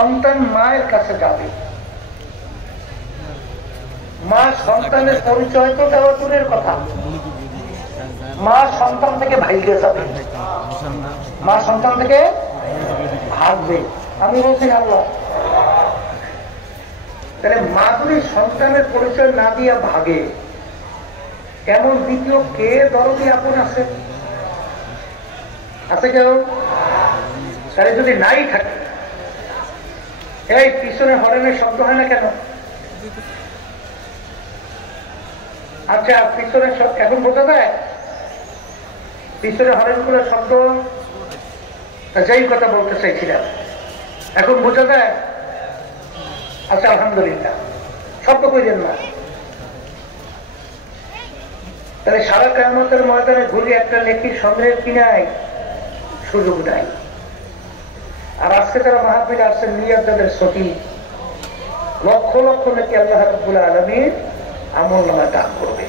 সন্তান মায়ের কাছে যাবে, মা সন্তানের পরিচয় তো দেওয়া দূরের কথা, মা সন্তান থেকে ভাইগে যাবে, মা সন্তান থেকে ভাগবে। আমি বলছি আল্লাহ, তাহলে মা যদি সন্তানের পরিচয় না দিয়া ভাগে, এমন দ্বিতীয় কে দরদি আপন আছে? আছে কেউ? তাহলে যদি নাই থাকে, এই পিছনে হরেনের শব্দ হয় না কেন? আচ্ছা, পিছনে এখন বোঝা যায় পিছনে হরেন করে শব্দ? যেই কথা বলতে চাইছিলাম, এখন বোঝা যায়? আচ্ছা, আলহামদুলিল্লাহ, শব্দ কইলেন না। তাহলে সারা কিয়ামতের ময়দানে ঘুরে একটা নেকির সংগ্রহের কি নাই? সুযোগ নাই। আর আজকে যারা মাহফিলে আসছেন, নিয়ত যাদের সঠিক, লক্ষ লক্ষ নেকি আল্লাহ রাব্বুল আলামিন আমল নামা দান করবে।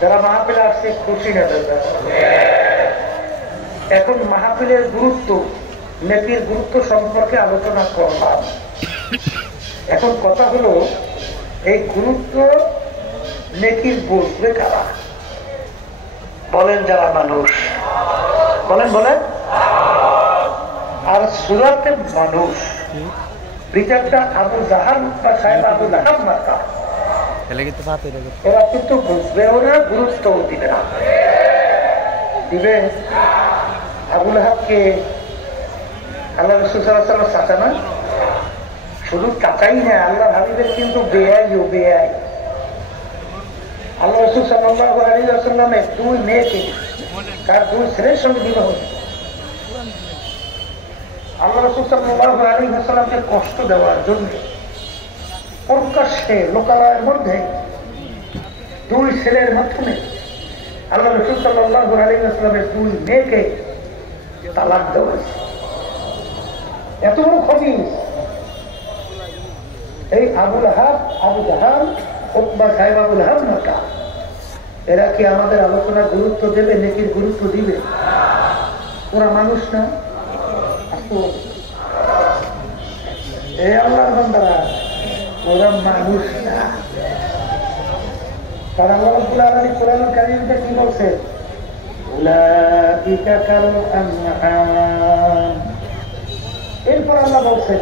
যারা মাহফিলে আসছে খুশি না দাদা? এখন মাহফিলের গুরুত্ব, নেকির গুরুত্ব সম্পর্কে আলোচনা করলাম। এখন কথা হলো, এই গুরুত্ব নেকির বুঝবে কারা? বলেন যারা মানুষ, বলেন বলেন। আর সুরাতে মানুষ বিচারটা আবু জাহাল বা সাহেব আবু লাহাব মার্কা, এরা কিন্তু বুঝবেও না, গুরুত্বও দিবে না। দিবে আবু লাহাবকে আল্লাহ রাসূল সাল্লাল্লাহু আলাইহি ওয়াসাল্লাম চাচা না, শুধু চাচাই না, আল্লাহ হাবিবের কিন্তু বেয়াইও বেয়াই। আল্লাহ রাসূল সাল্লাল্লাহু আলাইহি ওয়াসাল্লামের দুই মেয়েকে তার দুই ছেলের সঙ্গে বিবাহ হয়েছে। আল্লাহ রাসূল সাল্লাল্লাহু আলাইহি ওয়াসাল্লামকে কষ্ট দেওয়ার জন্য প্রকাশ্যে লোকালয়ের মধ্যে দুই ছেলের মাধ্যমে আল্লাহ রাসূল সাল্লাল্লাহু আলাইহি ওয়াসাল্লামের দুই মেয়েকে তালাক দেওয়া হয়েছে। এত বড় খবীস এই আবু লাহাব, আবু জাহাল, উতবা সাহেব আবু লাহাব মার্কা, এরা কি আমাদের আলোচনা গুরুত্ব দেবে? নেকির গুরুত্ব দিবে? ওরা মানুষ না? এই আল্লাহর বান্দারা, ওরা মানুষ না। তারা আল্লাহ রাব্বুল আলামিন কোরআনুল কারীমে কি বলছে? উলাইকা কাল আনআম। এরপর আল্লাহ বলছেন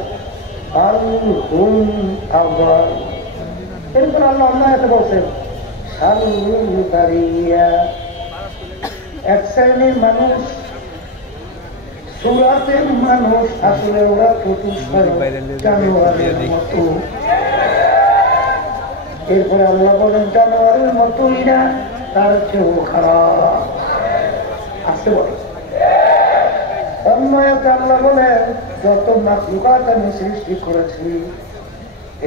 বাল হুম আযাল। এরপর আল্লাহ অন্য আয়াতে বলছেন শাররুল বারিয়া। এক শ্রেণীর মানুষ, সুরাতের মানুষ, আসলে ওরা জানোয়ারের মতো। এরপরে আল্লাহ বলেন জানোয়ারের মতোই না, তার চেয়েও খারাপ আছে বলে। অন্যতে আল্লাহ বলেন যত মাখলুকাত আমি সৃষ্টি করেছি,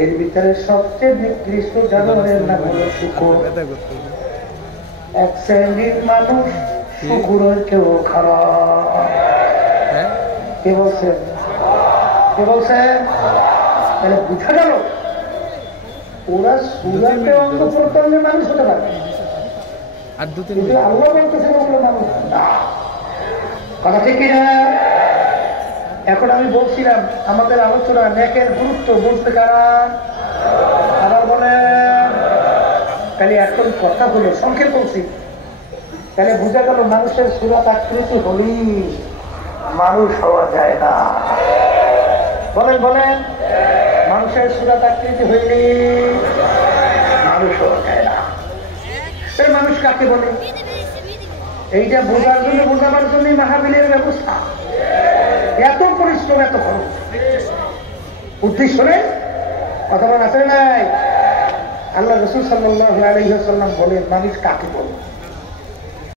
এর ভিতরে সবচেয়ে নিকৃষ্ট জানোয়ারের নাম হলো শূকর। এক শ্রেণীর মানুষ শূকরের চেয়েও খারাপ। কে বলছেন? কে বলছেন? তাহলে বুঝা গেল ওরা সুরাতে অঙ্গ প্রত্যঙ্গের মানুষ হতে পারে, আল্লাহ বলতেছেন ওগুলো মানুষ না। কথা ঠিক কিনা? এখন আমি বলছিলাম আমাদের আলোচনা নেকের গুরুত্ব বুঝতে কারা? আবার বলেন। তাহলে এখন কথা বলে সংক্ষেপ বলছি, তাহলে বুঝা গেল মানুষের সুরাত আকৃতি হলেই মানুষ হওয়া যায় না। বলেন বলেন, মানুষের সুরাত আকৃতি হইলে মানুষ হওয়া যায় না। মানুষ কাকে বলে? এইটা বোঝার জন্য, বোঝাবার জন্যই মাহফিলের ব্যবস্থা। এত পরিশ্রম, এত খরচ, উদ্দেশ্য নেই, কথা বলা আছে নাই? আল্লাহ রাসূল সাল্লাল্লাহু আলাইহি ওয়াসাল্লাম বলেন মানুষ কাকে বলে?